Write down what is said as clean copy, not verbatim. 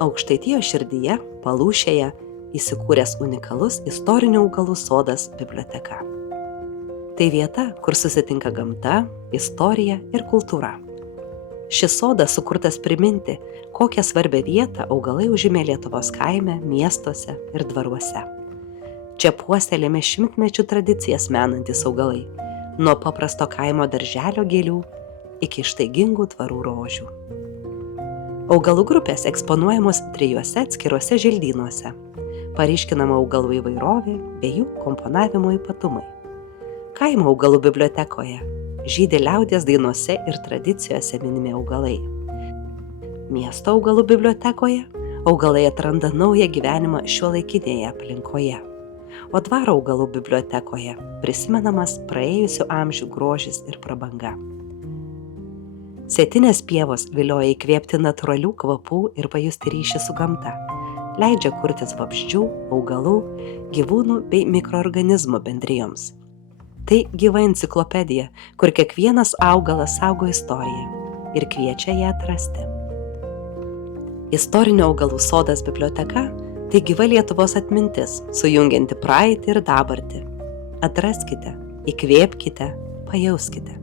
Aukštaitijos širdyje, Palūšėje, įsikūręs unikalus istorinių augalų sodas biblioteka. Tai vieta, kur susitinka gamta, istorija ir kultūra. Šis sodas sukurtas priminti, kokią svarbią vietą augalai užėmė Lietuvos kaime, miestuose ir dvaruose. Čia puoselėjami šimtmečių tradicijas menantys augalai, nuo paprasto kaimo darželio gėlių iki ištaigingų tvarų rožių. Augalų grupės eksponuojamos 3 atskiruose želdynuose. Paryškinama augalų įvairovė bei jų komponavimo ypatumai. Kaimo augalų bibliotekoje žydi liaudies dainose ir tradicijose minimi augalai. Miesto augalų bibliotekoje augalai atranda naują gyvenimą šiuolaikinėje aplinkoje. O dvaro augalų bibliotekoje prisimenamas praėjusių amžių grožis ir prabanga. Sėtinės pievos vilioja įkvėpti natūralių kvapų ir pajusti ryšį su gamta. Leidžia kurtis vabzdžių, augalų, gyvūnų bei mikroorganizmų bendrijoms. Tai gyva enciklopedija, kur kiekvienas augalas saugo istoriją ir kviečia ją atrasti. Istorinio augalų sodas biblioteka – tai gyva Lietuvos atmintis, sujungianti praeitį ir dabartį. Atraskite, įkvėpkite, pajauskite.